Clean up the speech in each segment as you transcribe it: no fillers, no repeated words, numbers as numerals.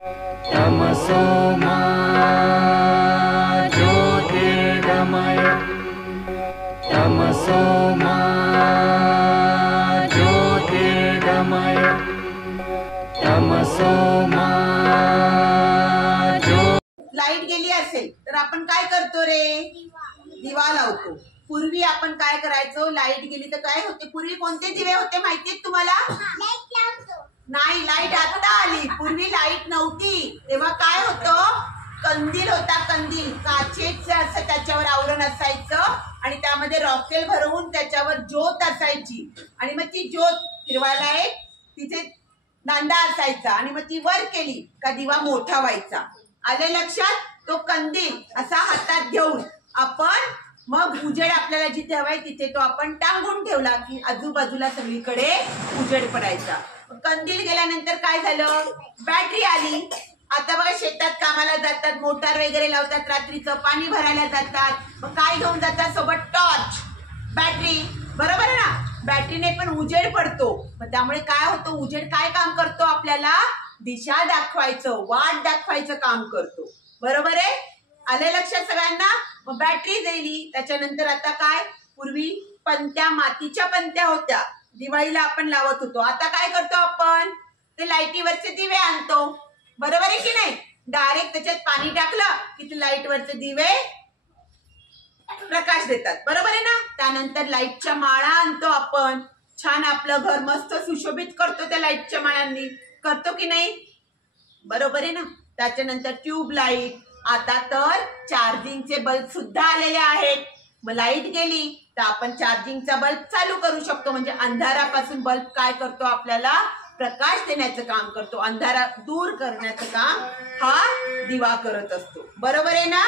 तमसो मा ज्योतिर्गमय तमसो मा ज्योतिर्गमय तमसो मा लाईट गेली असेल तर आपण काय करतो रे? दिवा लावतो। पूर्वी आपण काय करायचो? लाईट गेली तर काय होते? पूर्वी कोणते दिवे होते माहितीये तुम्हाला? नाही, लाईट आता आली। पूर्वी लाईट नव्हती तेव्हा काय होतं? कंदील होता। कंदील काचेचं असं त्याच्यावर आवरण असायचं आणि त्यामध्ये रॉकेल भरवून त्याच्यावर ज्योत असायची आणि मग ती ज्योत फिरवायला एक तिथे दांडा असायचा आणि मग ती वर केली का दिवा मोठा व्हायचा। आले लक्षात? तो कंदील असा हातात घेऊन आपण मग उजेड आपल्याला जिथे हवाय तिथे तो आपण टांगून ठेवला की आजूबाजूला सगळीकडे उजेड पडायचा। कंदील गेल्यानंतर काय झालं? बॅटरी आली। आता बघा शेतात कामाला जातात, मोटार वगैरे लावतात, रात्रीचं पाणी भरायला जातात, मग काय घेऊन जातात सोबत? टॉर्च, बॅटरी, बरोबर आहे ना? बॅटरीने पण उजेड पडतो। मग त्यामुळे काय होतं? उजेड काय काम करतो? आपल्याला दिशा दाखवायचं, वाट दाखवायचं काम करतो, बरोबर आहे? आले लक्षात सगळ्यांना? मग बॅटरी गेली त्याच्यानंतर आता काय? पूर्वी पंत्या, मातीच्या पंत्या होत्या, दिवाळीला आपण लावत होतो। आता काय करतो आपण? ते लाईटीवरचे दिवे आणतो, बरोबर आहे की नाही? डायरेक्ट त्याच्यात पाणी टाकलं की ते लाईटवरचे दिवे प्रकाश देतात, बरोबर आहे ना? त्यानंतर लाईटच्या माळा आणतो आपण, छान आपलं घर मस्त सुशोभित करतो त्या लाईटच्या माळांनी, करतो की नाही? बरोबर आहे ना? त्याच्यानंतर ट्यूब लाईट, आता तर चार्जिंगचे बल्ब सुद्धा आलेले आहेत। मग लाईट गेली तर आपण चार्जिंगचा बल्ब चालू करू शकतो, म्हणजे अंधारापासून बल्ब काय करतो? आपल्याला प्रकाश देण्याचं काम करतो, अंधारा दूर करण्याचं काम हा दिवा करत असतो, बरोबर आहे ना?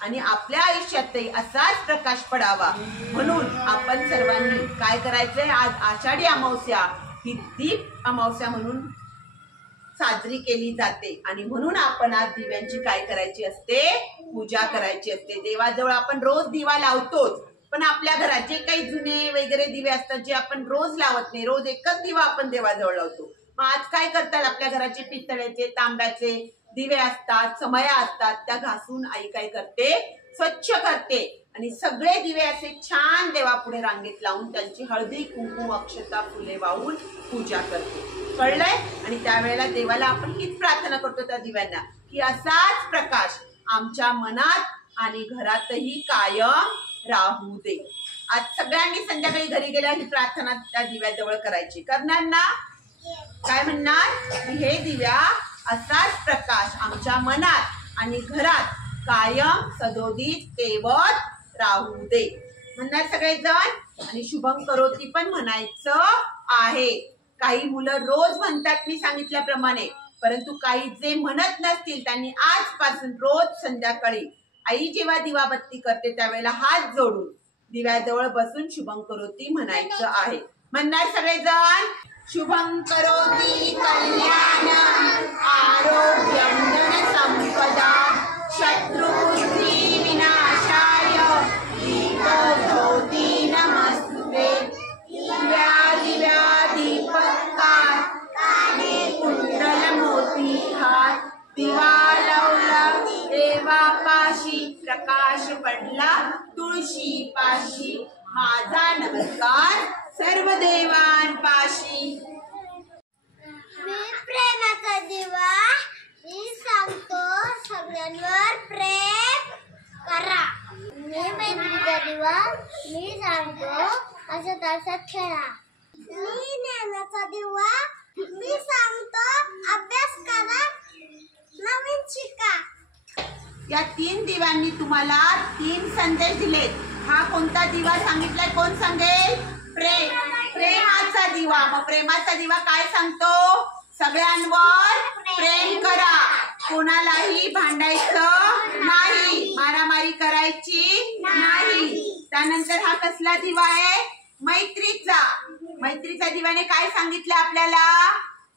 आणि आपल्या आयुष्यातही असाच प्रकाश पडावा म्हणून आपण सर्वांनी काय करायचंय? आज आषाढी अमावस्या ही दीप अमावस्या म्हणून साजरी केली जाते आणि म्हणून आपण आज दिव्यांची काय करायची असते? पूजा करायची असते। देवाजवळ आपण रोज दिवा लावतोच, पण आपल्या घरात जे काही जुने वगैरे दिवे असतात जे आपण रोज लावत नाही, रोज एकच दिवा आपण देवाजवळ लावतो। मग आज काय करतात? आपल्या घराचे पितळेचे, तांब्याचे दिवे असतात, समया असतात, त्या घासून आई काय करते? स्वच्छ करते आणि सगळे दिवे असे छान देवापुढे रांगेत लावून त्यांची हळदी, कुंकू, अक्षता, फुले वाहून पूजा करते, कळलंय? आणि त्यावेळेला देवाला आपण हीच प्रार्थना करतो त्या दिव्यांना की असाच प्रकाश आमच्या मनात आणि घरातही कायम राहू दे। आज सगळ्यांनी संध्याकाळी घरी गेल्यावर ही प्रार्थना त्या दिव्याजवळ करायची, करणार ना? काय म्हणणार? हे दिव्या असाच प्रकाश आमच्या मनात आणि घरात कायम सदोदित तेवत राहू दे म्हणणार सगळेजण। आणि शुभम करोती पण म्हणायचं आहे। काही मुलं रोज म्हणतात मी सांगितल्याप्रमाणे, परंतु काही जे म्हणत नसतील त्यांनी आजपासून रोज संध्याकाळी आई जेव्हा दिवाबत्ती करते त्यावेळेला हात जोडून दिव्याजवळ बसून शुभम करोती म्हणायचं आहे। म्हणणार सगळेजण? शुभम करोती कल्याणं आरोग्यं धनसंपदा शत्रुबुद्धी विनाशाय दीपज्योती नमस्तुते। दिव्या दिव्या दीपत्कार काने कुंडल मोती हार, दिवा लावला देवापाशी प्रकाश पडला तुळशी पाशी, माझा नमस्कार सर्व देवांपाशी। मी प्रेमाचा दिवा, मी सांगतो सगळ्यांवर प्रेम करा। मी मेहंदीचा दिवा, मी सांगतो असं तसंच खेळा। मी ज्ञानाचा दिवा, मी सांगतो अभ्यास करा, नवीन शिका। या 3 दिव्यांनी तुम्हाला 3 संदेश दिलेत। हा कोणता दिवा सांगितलाय? कोण सांगेल? प्रेमाचा दिवा। मग प्रेमाचा दिवा काय सांगतो? सगळ्यांवर प्रेम करा, कोणालाही भांडायचं नाही, मारामारी करायची नाही। त्यानंतर हा कसला दिवा आहे? मैत्रीचा। मैत्रीच्या दिव्याने काय सांगितलं आपल्याला?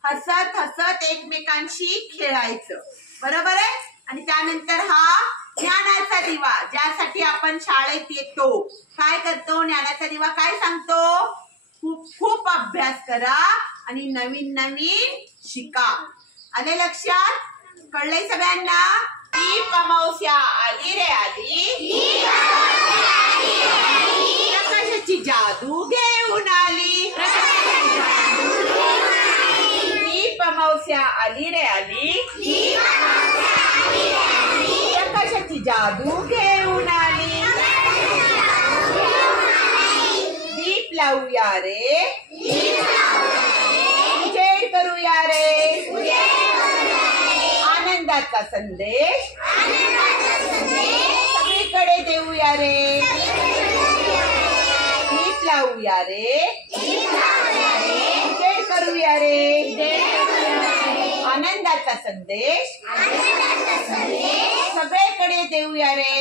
हसत हसत एकमेकांशी खेळायचं, बरोबर आहे? आणि त्यानंतर हा ज्ञानाचा दिवा, ज्यासाठी आपण शाळेत येतो, काय करतो? ज्ञानाचा दिवा काय सांगतो? खूप खूप अभ्यास करा आणि नवीन नवीन शिका। आले लक्षात? कळलंय सगळ्यांना? दीप अमावस्या आली रे आली, प्रकाशाची जादू घेऊन आली. दीप अमावस्या आली रे आली, प्रकाशाची जादू घेऊन आली. दीप लावूया रे, उजेड करूया रे, आनंदाचा संदेश सगळीकडे देऊया रे. दीप लावूया रे, उजेड करूया रे, आनंदाचा संदेश सगळीकडे देऊया रे.